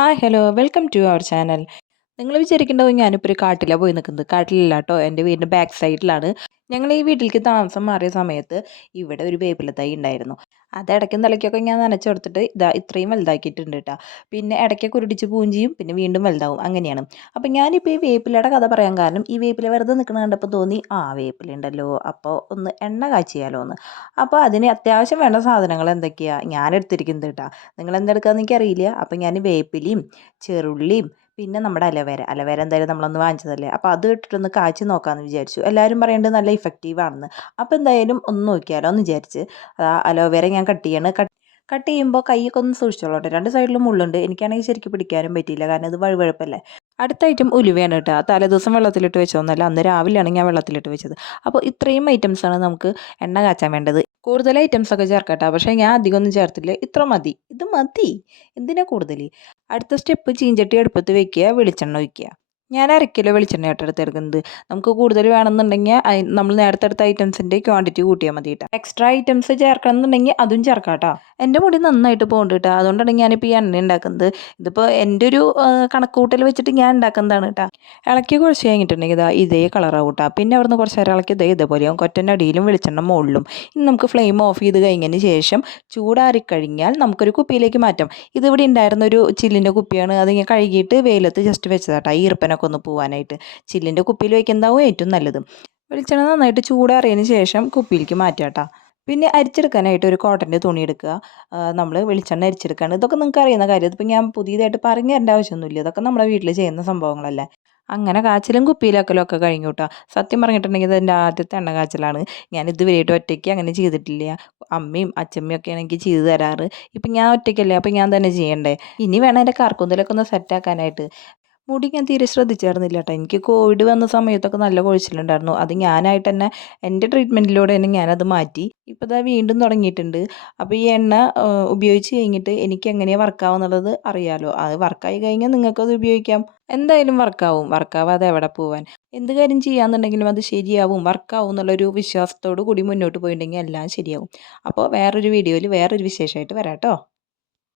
Hi hello welcome to our channel നിങ്ങൾ വിചാരിക്കേണ്ടത് ഞാനിപ്പോൾ ഒരു കാട്ടിലാണ് പോയി നിൽക്കുന്നത് കാട്ടിലല്ല കേട്ടോ എന്റെ വീടിന്റെ ബാക്ക് സൈഡിലാണ് ഞങ്ങൾ ഈ വീട്ടിലേക്ക് താമസം മാറിയ സമയത്ത് ഇവിടെ ഒരു വേപ്പില തൈ ഉണ്ടായിരുന്നു. അത് ഇടയ്ക്കും തലയ്ക്കൊക്കെ ഞാൻ നനച്ചു കൊടുത്തിട്ട് ഇതാ ഇത്രയും വലുതാക്കിയിട്ടുണ്ട് കേട്ടോ പിന്നെ ഇടയ്ക്ക് കുരുടിച്ച് പൂഞ്ചിയും പിന്നെ വീണ്ടും വലുതാവും. അങ്ങനെയാണ്. അപ്പം ഞാനിപ്പോൾ ഈ വേപ്പിലയുടെ കഥ പറയാൻ കാരണം ഈ വേപ്പില വെറുതെ നിൽക്കുന്ന കണ്ടപ്പോൾ തോന്നി ആ വേപ്പില ഉണ്ടല്ലോ. അപ്പോൾ ഒന്ന് എണ്ണ കാച്ചിയാലോ എന്ന് അപ്പോൾ അതിന് അത്യാവശ്യം വേണ്ട സാധനങ്ങൾ എന്തൊക്കെയാണ് ഞാൻ എടുത്തിരിക്കുന്നത് കേട്ടോ നിങ്ങൾ എന്തെടുക്കാമെന്ന് എനിക്കറിയില്ല. അപ്പം ഞാൻ വേപ്പിലയും ചെറുള്ളിയും പിന്നെ നമ്മുടെ അലവേര. അലവേര എന്തായാലും നമ്മളൊന്ന് വാങ്ങിച്ചതല്ലേ? അപ്പോൾ അത് ഇട്ടിട്ടൊന്ന് കാച്ചി നോക്കാമെന്ന് വിചാരിച്ചു. എല്ലാവരും പറയേണ്ടത് നല്ല ഇഫക്റ്റീവാണെന്ന് അപ്പോൾ എന്തായാലും ഒന്ന് നോക്കിയാലോ എന്ന് വിചാരിച്ച്. അലോവേര ഞാൻ കട്ട് ചെയ്യാണ്. കട്ട് കട്ട് ചെയ്യുമ്പോൾ കൈയൊക്കെ ഒന്ന് സൂക്ഷിച്ചോളട്ടെ. രണ്ട് സൈഡിലും മുള്ളുണ്ട്. എനിക്കാണെങ്കിൽ ശരിക്കും പിടിക്കാനും പറ്റിയില്ല. കാരണം ഇത് വഴുവഴുപ്പല്ലേ. അടുത്ത ഐറ്റം ഉലുവയാണ് കേട്ടോ. തലേ ദിവസം വെള്ളത്തിലിട്ട് വെച്ചതൊന്നല്ല. അന്ന് രാവിലെയാണ് ഞാൻ വെള്ളത്തിലിട്ട് വെച്ചത്. അപ്പോൾ ഇത്രയും ഐറ്റംസാണ് നമുക്ക് എണ്ണ കാച്ചാൻ വേണ്ടത്. കൂടുതൽ ഐറ്റംസ് ഒക്കെ ചേർക്കട്ടെ. പക്ഷേ ഞാൻ അധികം ഒന്നും ചേർത്തില്ല. ഇത്ര മതി. ഇത് മതി. എന്തിനാ കൂടുതൽ അടുത്ത സ്റ്റെപ്പ് ചീഞ്ചട്ടി അടുപ്പത്ത് വെക്കുക വെളിച്ചെണ്ണ ഒഴിക്കുക. ഞാൻ അര കിലോ വെളിച്ചെണ്ണ ആയിട്ട് എടുത്തെടുക്കുന്നത്. നമുക്ക് കൂടുതൽ വേണമെന്നുണ്ടെങ്കിൽ നമ്മൾ നേരത്തെ എടുത്ത ഐറ്റംസിന്റെ ക്വാണ്ടിറ്റി കൂട്ടിയാൽ മതി കേട്ടോ. എക്സ്ട്രാ ഐറ്റംസ് ചേർക്കണം എന്നുണ്ടെങ്കിൽ അതും ചേർക്കാം കേട്ടോ. എന്റെ മുടി നന്നായിട്ട് പോകുന്നുണ്ട് കേട്ടോ. അതുകൊണ്ടാണ് ഞാനിപ്പോൾ ഈ എണ്ണ ഉണ്ടാക്കുന്നത്. ഇതിപ്പോൾ എന്റെ ഒരു കണക്കുകൂട്ടൽ വെച്ചിട്ട് ഞാൻ ഉണ്ടാക്കുന്നതാണ് കേട്ടോ. ഇളക്കി കുറച്ച് കഴിഞ്ഞിട്ടുണ്ടെങ്കിൽ ഇതാ ഇതേ കളറാവും കേട്ടോ. പിന്നെ അവിടുന്ന് കുറച്ച് നേരം ഇളക്കി ഇതേ ഇതേപോലെയാവും കൊറ്റന്റെ അടിയിലും വെളിച്ചെണ്ണ മുകളിലും. ഇനി നമുക്ക് ഫ്ലെയിം ഓഫ് ചെയ്ത് കഴിഞ്ഞതിന് ശേഷം ചൂടാറി കഴിഞ്ഞാൽ നമുക്കൊരു കുപ്പിയിലേക്ക് മാറ്റാം. ഇതിവിടെ ഉണ്ടായിരുന്ന ഒരു ചില്ലിന്റെ കുപ്പിയാണ്. അത് ഇങ്ങനെ കഴുകിയിട്ട് വെയിലത്ത് ജസ്റ്റ് വെച്ചതാട്ടോ ഈ ഈർപ്പനൊക്കെ ഒന്ന് പോകാനായിട്ട് ചില്ലിന്റെ കുപ്പിയിൽ വയ്ക്കുന്നതാവും ഏറ്റവും നല്ലത്. വെളിച്ചെണ്ണ നന്നായിട്ട് ചൂടാറിയതിന് ശേഷം കുപ്പിയിലേക്ക് മാറ്റാം പിന്നെ അരിച്ചെടുക്കാനായിട്ട് ഒരു കോട്ടന്റെ തുണി എടുക്കുക. നമ്മൾ വെളിച്ചെണ്ണ അരിച്ചെടുക്കുകയാണ് ഇതൊക്കെ നിങ്ങൾക്ക് അറിയുന്ന കാര്യം. ഇതിപ്പോൾ ഞാൻ പുതിയതായിട്ട് പറഞ്ഞു തരേണ്ട ആവശ്യമൊന്നുമില്ല. ഇതൊക്കെ നമ്മുടെ വീട്ടിൽ ചെയ്യുന്ന സംഭവങ്ങളല്ലേ. അങ്ങനെ കാച്ചിലും കുപ്പിയിലാക്കലും ഒക്കെ കഴിഞ്ഞു കേട്ടോ. സത്യം പറഞ്ഞിട്ടുണ്ടെങ്കിൽ ഇതെന്റെ ആദ്യത്തെ എണ്ണ കാച്ചലാണ്. ഞാൻ ഇതുവരെയായിട്ട് ഒറ്റയ്ക്ക് അങ്ങനെ ചെയ്തിട്ടില്ല. അമ്മയും അച്ഛമ്മയും ഒക്കെ ആണെങ്കിൽ ചെയ്തു തരാറ്. ഇപ്പം ഞാൻ ഒറ്റയ്ക്കല്ലേ. അപ്പം ഞാൻ തന്നെ ചെയ്യണ്ടേ. ഇനി വേണം എന്റെ കാർക്കൂന്തലൊക്കെ ഒന്ന് സെറ്റാക്കാനായിട്ട് മുടി ഞാൻ തീരെ ശ്രദ്ധിച്ചായിരുന്നില്ല കേട്ടോ എനിക്ക് കോവിഡ് വന്ന സമയത്തൊക്കെ നല്ല കൊഴിച്ചിലുണ്ടായിരുന്നു. അത് ഞാനായിട്ട് തന്നെ എന്റെ ട്രീറ്റ്മെന്റിലൂടെ തന്നെ ഞാനത് മാറ്റി. ഇപ്പോൾ ഇതാ വീണ്ടും തുടങ്ങിയിട്ടുണ്ട്. അപ്പോൾ ഈ എണ്ണ ഉപയോഗിച്ച് കഴിഞ്ഞിട്ട് എനിക്ക് എങ്ങനെയാണ് വർക്കാവുന്നുള്ളത് അറിയാമല്ലോ അത് വർക്കായി കഴിഞ്ഞാൽ നിങ്ങൾക്കത് ഉപയോഗിക്കാം. എന്തായാലും വർക്കാവും വർക്കാവാതെ എവിടെ പോവാൻ? എന്ത് കാര്യം ചെയ്യാന്നുണ്ടെങ്കിലും അത് ശരിയാവും. വർക്കാവും എന്നുള്ളൊരു വിശ്വാസത്തോടു കൂടി മുന്നോട്ട് പോയിട്ടുണ്ടെങ്കിൽ എല്ലാം ശരിയാവും. അപ്പോൾ വേറൊരു വീഡിയോയിൽ വേറൊരു വിശേഷമായിട്ട് വരാം കേട്ടോ